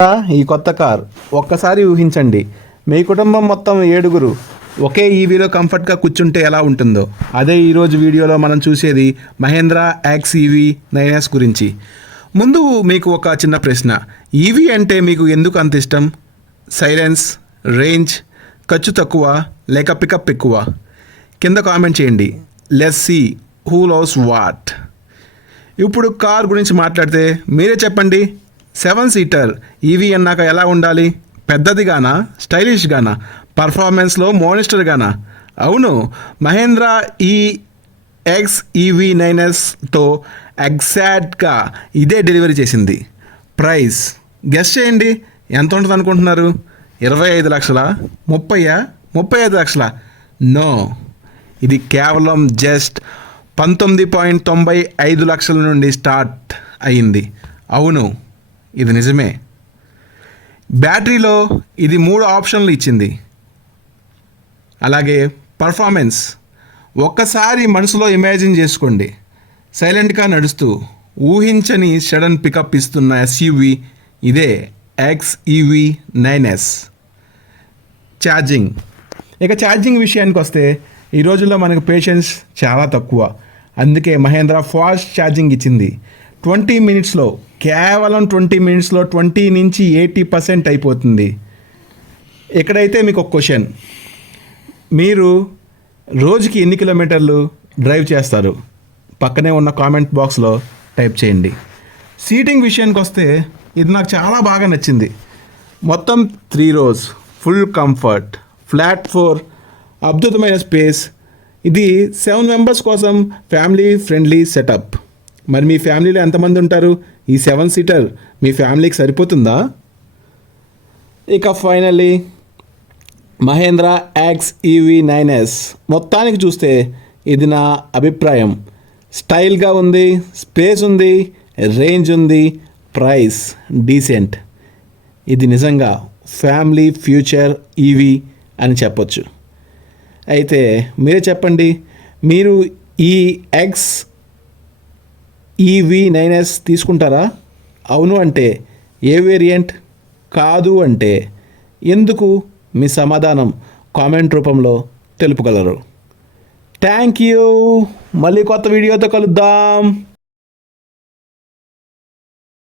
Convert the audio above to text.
ఈ కొత్త కార్ ఒక్కసారి ఊహించండి, మీ కుటుంబం మొత్తం 7 ఒకే ఈవీలో కంఫర్ట్గా కూర్చుంటే ఎలా ఉంటుందో. అదే ఈరోజు వీడియోలో మనం చూసేది మహేంద్ర ఎక్స్ ఈవీ 9s గురించి. ముందు మీకు ఒక చిన్న ప్రశ్న, ఈవీ అంటే మీకు ఎందుకు అంత ఇష్టం? సైలెన్స్, రేంజ్, ఖర్చు తక్కువ లేక పికప్ ఎక్కువ? కింద కామెంట్ చేయండి. Let's see who loves what. ఇప్పుడు కార్ గురించి మాట్లాడితే మీరే చెప్పండి. 7 సీటర్ ఈవీ అన్నాక ఎలా ఉండాలి? పెద్దదిగానా, స్టైలిష్గానా, పర్ఫార్మెన్స్లో మోనిస్టర్గానా? అవును, మహేంద్ర ఈ ఎక్స్ ఈవీ 9sతో ఎగ్జాక్ట్గా ఇదే డెలివరీ చేసింది. ప్రైస్ గెస్ చేయండి, ఎంత ఉంటుంది అనుకుంటున్నారు? 25 లక్షల, 35 లక్షల? నో, ఇది కేవలం జస్ట్ 19.95 లక్షల నుండి స్టార్ట్ అయ్యింది. అవును, ఇది నిజమే. బ్యాటరీలో ఇది 3 ఆప్షన్లు ఇచ్చింది. అలాగే పర్ఫార్మెన్స్ ఒక్కసారి మనసులో ఇమాజిన్ చేసుకోండి. సైలెంట్గా నడుస్తూ ఊహించని సడన్ పికప్ ఇస్తున్న ఎస్యూవీ ఇదే ఎక్స్ ఈవీ 9s. ఛార్జింగ్ విషయానికి వస్తే ఈ రోజుల్లో మనకు పేషెన్స్ చాలా తక్కువ. అందుకే మహేంద్ర ఫాస్ట్ ఛార్జింగ్ ఇచ్చింది. 20 మినిట్స్లో, కేవలం 20 మినిట్స్లో 20 నుంచి 80% అయిపోతుంది. ఇక్కడైతే మీకు ఒక క్వశ్చన్, మీరు రోజుకి ఎన్ని కిలోమీటర్లు డ్రైవ్ చేస్తారు? పక్కనే ఉన్న కామెంట్ బాక్స్లో టైప్ చేయండి. సీటింగ్ విషయానికి వస్తే ఇది నాకు చాలా బాగా నచ్చింది. మొత్తం 3 rows, ఫుల్ కంఫర్ట్, ఫ్లాట్ 4, అద్భుతమైన స్పేస్. ఇది 7 మెంబర్స్ కోసం ఫ్యామిలీ ఫ్రెండ్లీ సెటప్. మరి మీ ఫ్యామిలీలో ఎంతమంది ఉంటారు? ఈ 7 సీటర్ మీ ఫ్యామిలీకి సరిపోతుందా? ఇక finally Mahindra X EV 9s మొత్తానికి చూస్తే ఇది నా అభిప్రాయం. స్టైల్గా ఉంది, స్పేస్ ఉంది, రేంజ్ ఉంది, ప్రైస్ డీసెంట్. ఇది నిజంగా ఫ్యామిలీ ఫ్యూచర్ ఈవీ అని చెప్పొచ్చు. అయితే మీరే చెప్పండి, మీరు ఈ ఎక్స్ ఈవీ 9s తీసుకుంటారా? అవును అంటే ఏ వేరియంట్, కాదు అంటే ఎందుకు? మీ సమాధానం కామెంట్ రూపంలో తెలుపగలరు. Thank you. మళ్ళీ కొత్త వీడియోతో కలుద్దాం.